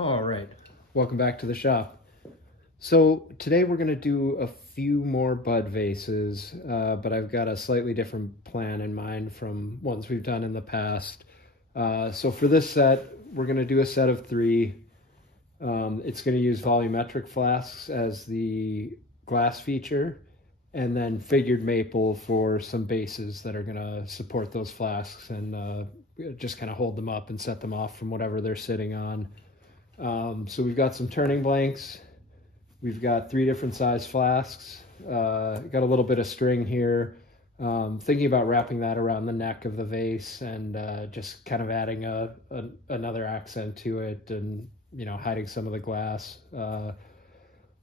All right, welcome back to the shop. So today we're going to do a few more bud vases, but I've got a slightly different plan in mind from ones we've done in the past. So for this set, we're going to do a set of three. It's going to use volumetric flasks as the glass feature, and then figured maple for some bases that are going to support those flasks and just kind of hold them up and set them off from whatever they're sitting on. So we've got some turning blanks. We've got three different size flasks. Got a little bit of string here. Thinking about wrapping that around the neck of the vase and just kind of adding another accent to it and, you know, hiding some of the glass.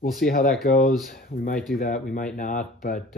We'll see how that goes. We might do that, we might not, but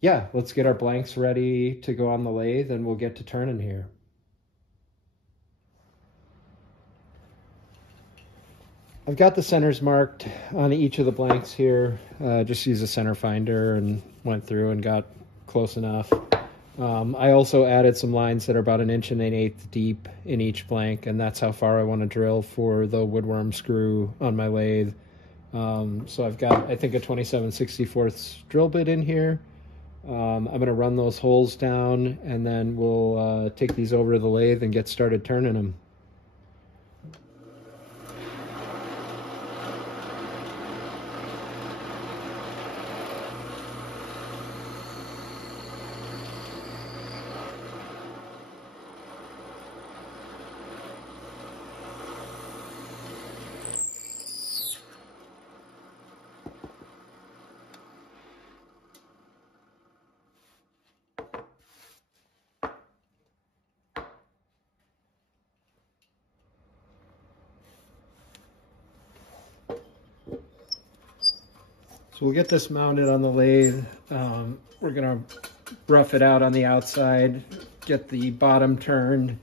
yeah, let's get our blanks ready to go on the lathe and we'll get to turning here. I've got the centers marked on each of the blanks here. Just used a center finder and went through and got close enough. I also added some lines that are about 1 1/8 inches deep in each blank, and that's how far I want to drill for the woodworm screw on my lathe. So I've got, I think, a 27/64 drill bit in here. I'm going to run those holes down, and then we'll take these over to the lathe and get started turning them. So we'll get this mounted on the lathe. We're gonna rough it out on the outside, get the bottom turned,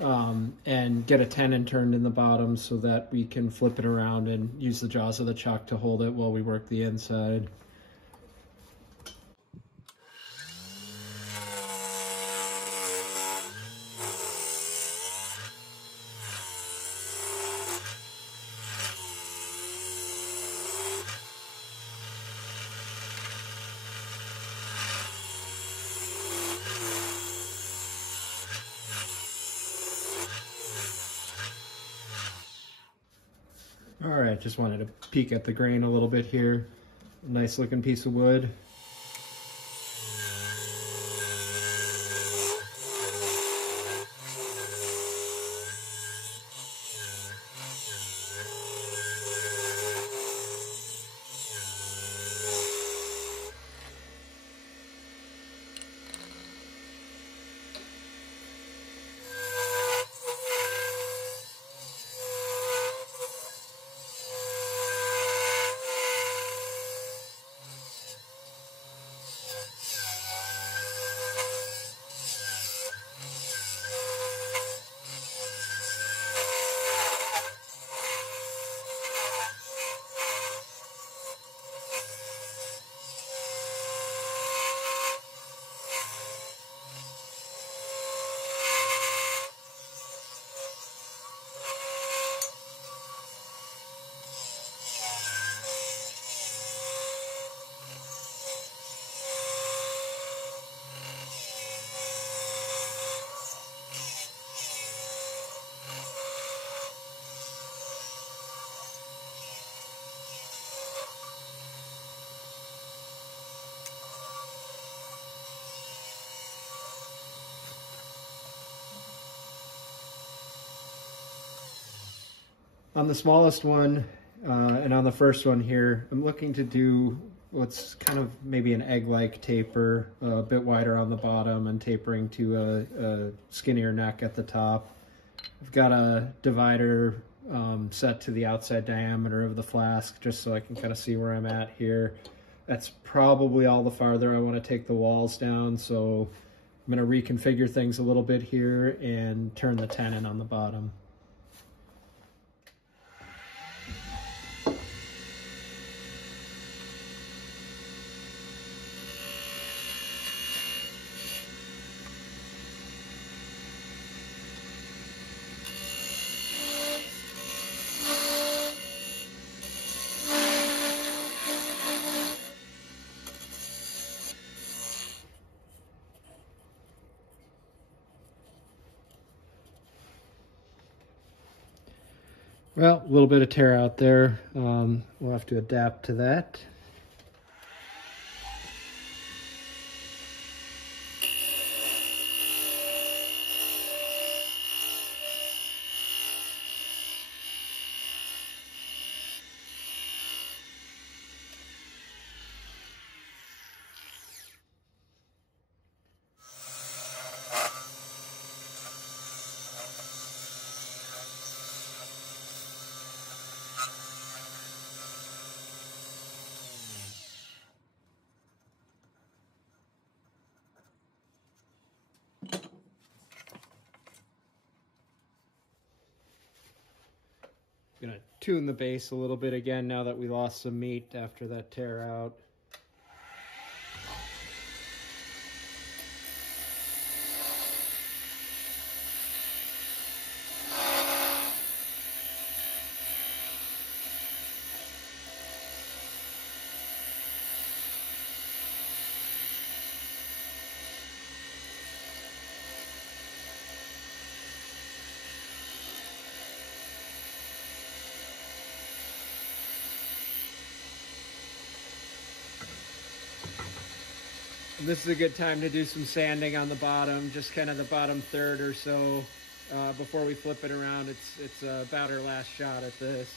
and get a tenon turned in the bottom so that we can flip it around and use the jaws of the chuck to hold it while we work the inside. All right, just wanted to peek at the grain a little bit here. Nice looking piece of wood. On the smallest one and on the first one here, I'm looking to do what's kind of maybe an egg-like taper, a bit wider on the bottom and tapering to a skinnier neck at the top. I've got a divider set to the outside diameter of the flask just so I can kind of see where I'm at here. That's probably all the farther I want to take the walls down, so I'm going to reconfigure things a little bit here and turn the tenon on the bottom. Well, a little bit of tear out there. We'll have to adapt to that. Gonna tune the base a little bit again now that we lost some meat after that tear out. This is a good time to do some sanding on the bottom, just kind of the bottom third or so before we flip it around. It's about our last shot at this.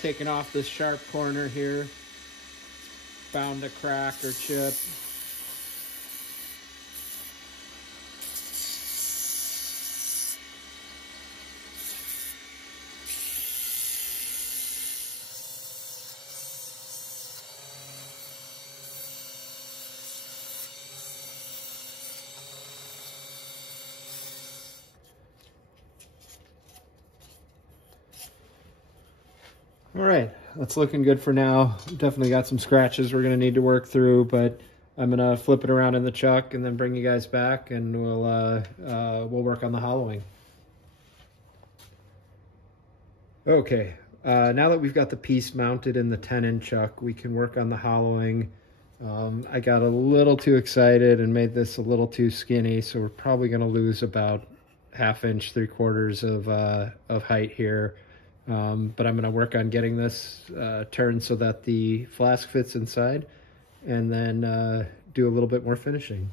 Taking off this sharp corner here, bound to crack or chip. All right, that's looking good for now. Definitely got some scratches we're gonna need to work through, but I'm gonna flip it around in the chuck and then bring you guys back, and we'll work on the hollowing. Okay, now that we've got the piece mounted in the tenon chuck, we can work on the hollowing. I got a little too excited and made this a little too skinny, so we're probably gonna lose about 1/2 inch, 3/4 of height here. But I'm going to work on getting this turned so that the flask fits inside, and then do a little bit more finishing.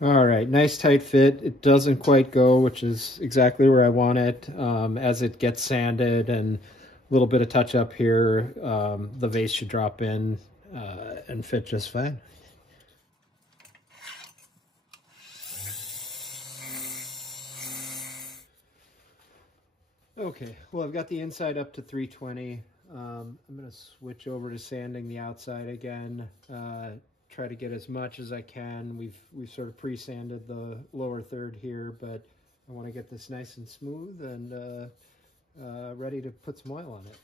All right, nice tight fit. It doesn't quite go, which is exactly where I want it. As it gets sanded and little bit of touch up here, the vase should drop in and fit just fine. Okay, well, I've got the inside up to 320. I'm going to switch over to sanding the outside again. Try to get as much as I can. We've sort of pre-sanded the lower third here, but I want to get this nice and smooth and ready to put some oil on it.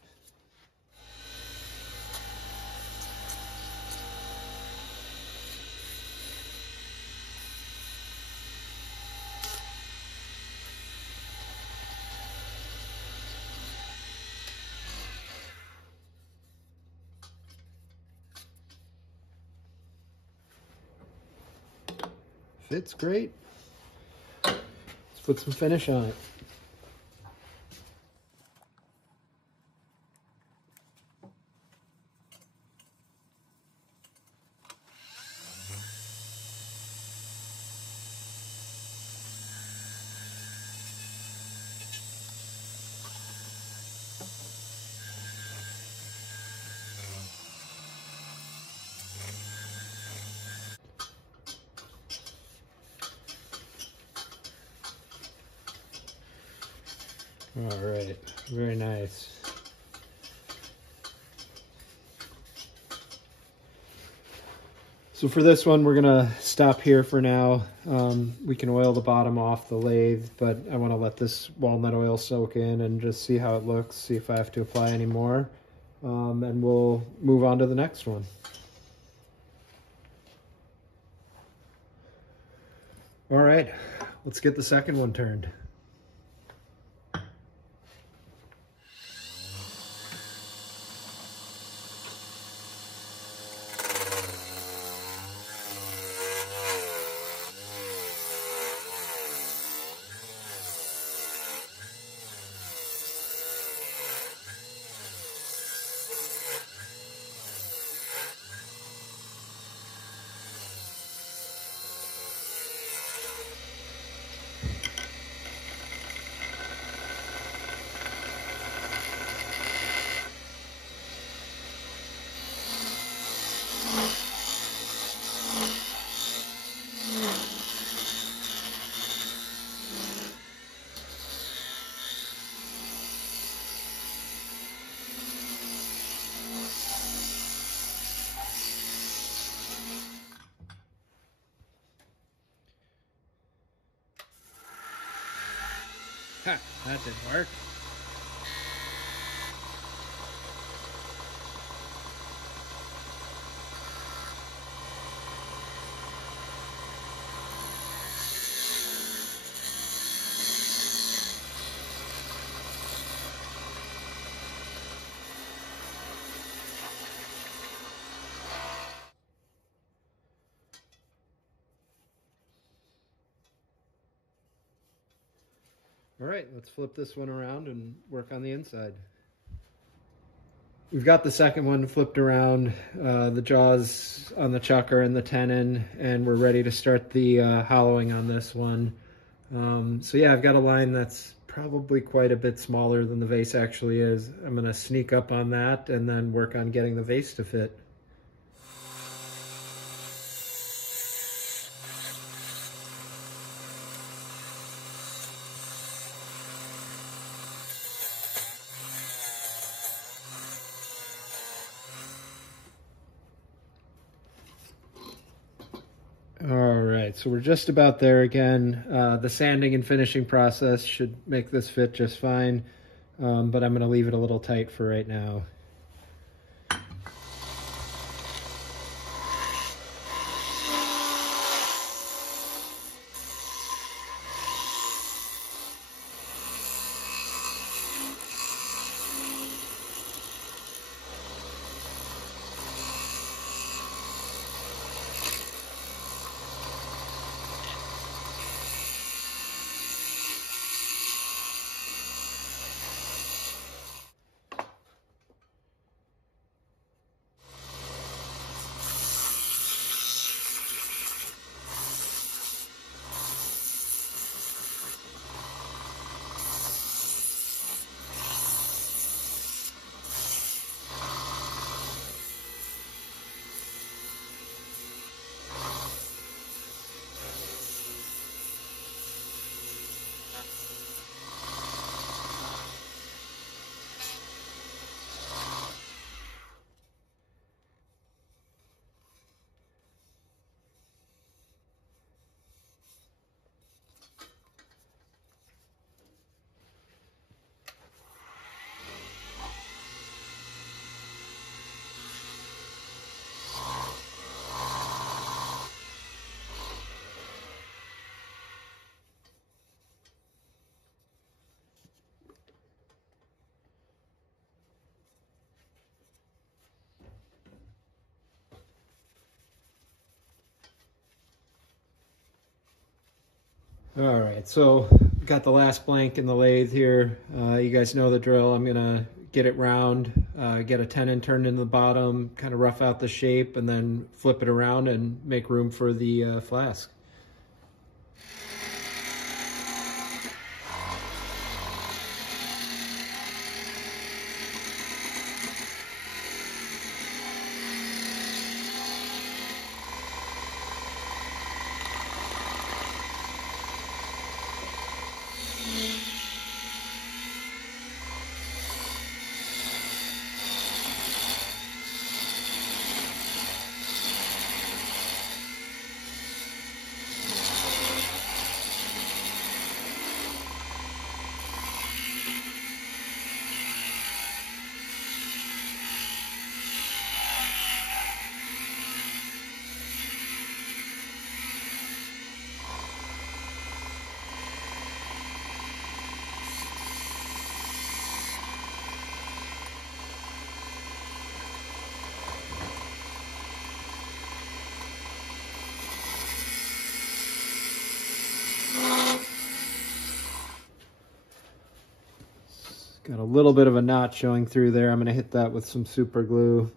Fits great. Let's put some finish on it. All right, very nice. So for this one, we're gonna stop here for now. We can oil the bottom off the lathe, but I wanna let this walnut oil soak in and just see how it looks, see if I have to apply any more. And we'll move on to the next one. All right, let's get the second one turned. Ha, that didn't work. All right, let's flip this one around and work on the inside. We've got the second one flipped around, the jaws on the chuck are in the tenon, and we're ready to start the hollowing on this one. So yeah, I've got a line that's probably quite a bit smaller than the vase actually is. I'm gonna sneak up on that and then work on getting the vase to fit. All right, so we're just about there again. The sanding and finishing process should make this fit just fine, but I'm gonna leave it a little tight for right now. All right, so got the last blank in the lathe here. You guys know the drill. I'm gonna get it round, get a tenon turned into the bottom, kind of rough out the shape, and then flip it around and make room for the flask. Got a little bit of a knot showing through there. I'm going to hit that with some super glue.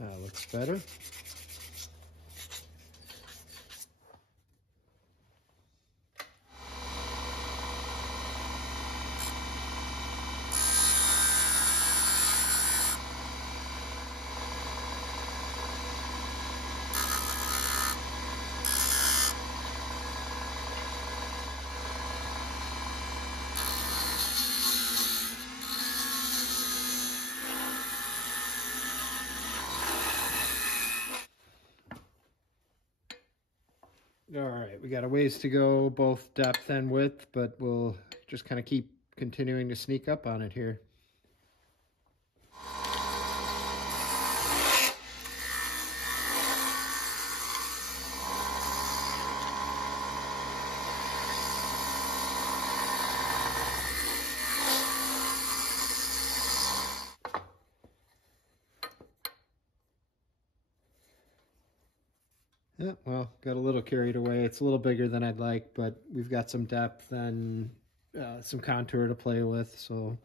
That looks better. All right, we got a ways to go, both depth and width, but we'll just kind of keep continuing to sneak up on it here. Yeah, well, got a little carried away. It's a little bigger than I'd like, but we've got some depth and some contour to play with, so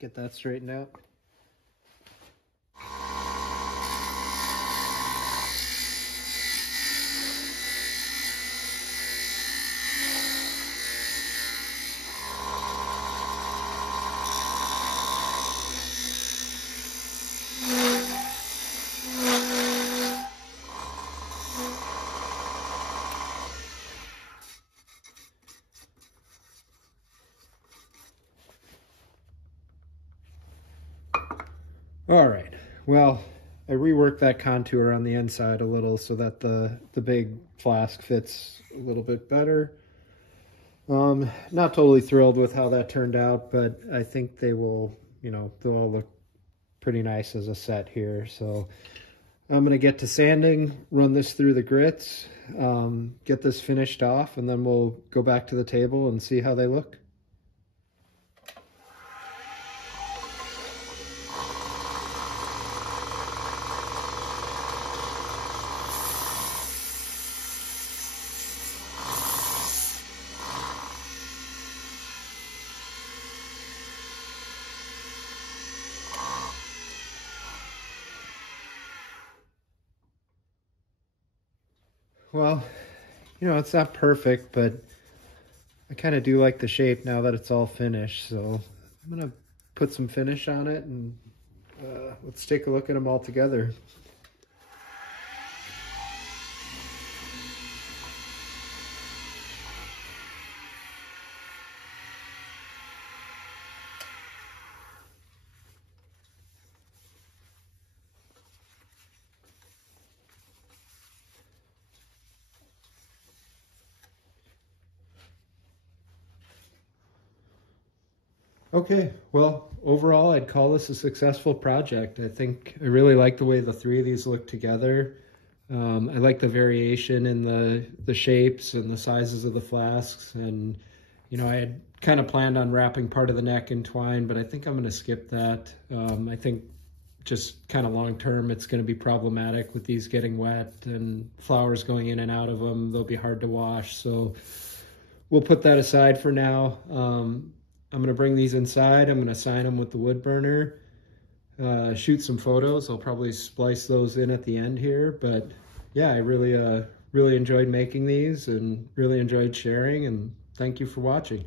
get that straightened out. All right, well, I reworked that contour on the inside a little so that the big flask fits a little bit better. Not totally thrilled with how that turned out, but I think they will, they'll all look pretty nice as a set here. So I'm gonna get to sanding, run this through the grits, get this finished off, and then we'll go back to the table and see how they look. Well, it's not perfect, but I kind of do like the shape now that it's all finished. So I'm going to put some finish on it, and let's take a look at them all together. Okay, well, overall, I'd call this a successful project. I think I really like the way the three of these look together. I like the variation in the shapes and the sizes of the flasks. And, you know, I had kind of planned on wrapping part of the neck in twine, but I think I'm going to skip that. I think just kind of long term, it's going to be problematic with these getting wet and flowers going in and out of them. They'll be hard to wash. So we'll put that aside for now. I'm going to bring these inside. I'm going to sign them with the wood burner, shoot some photos. I'll probably splice those in at the end here. But yeah, I really enjoyed making these and really enjoyed sharing, and thank you for watching.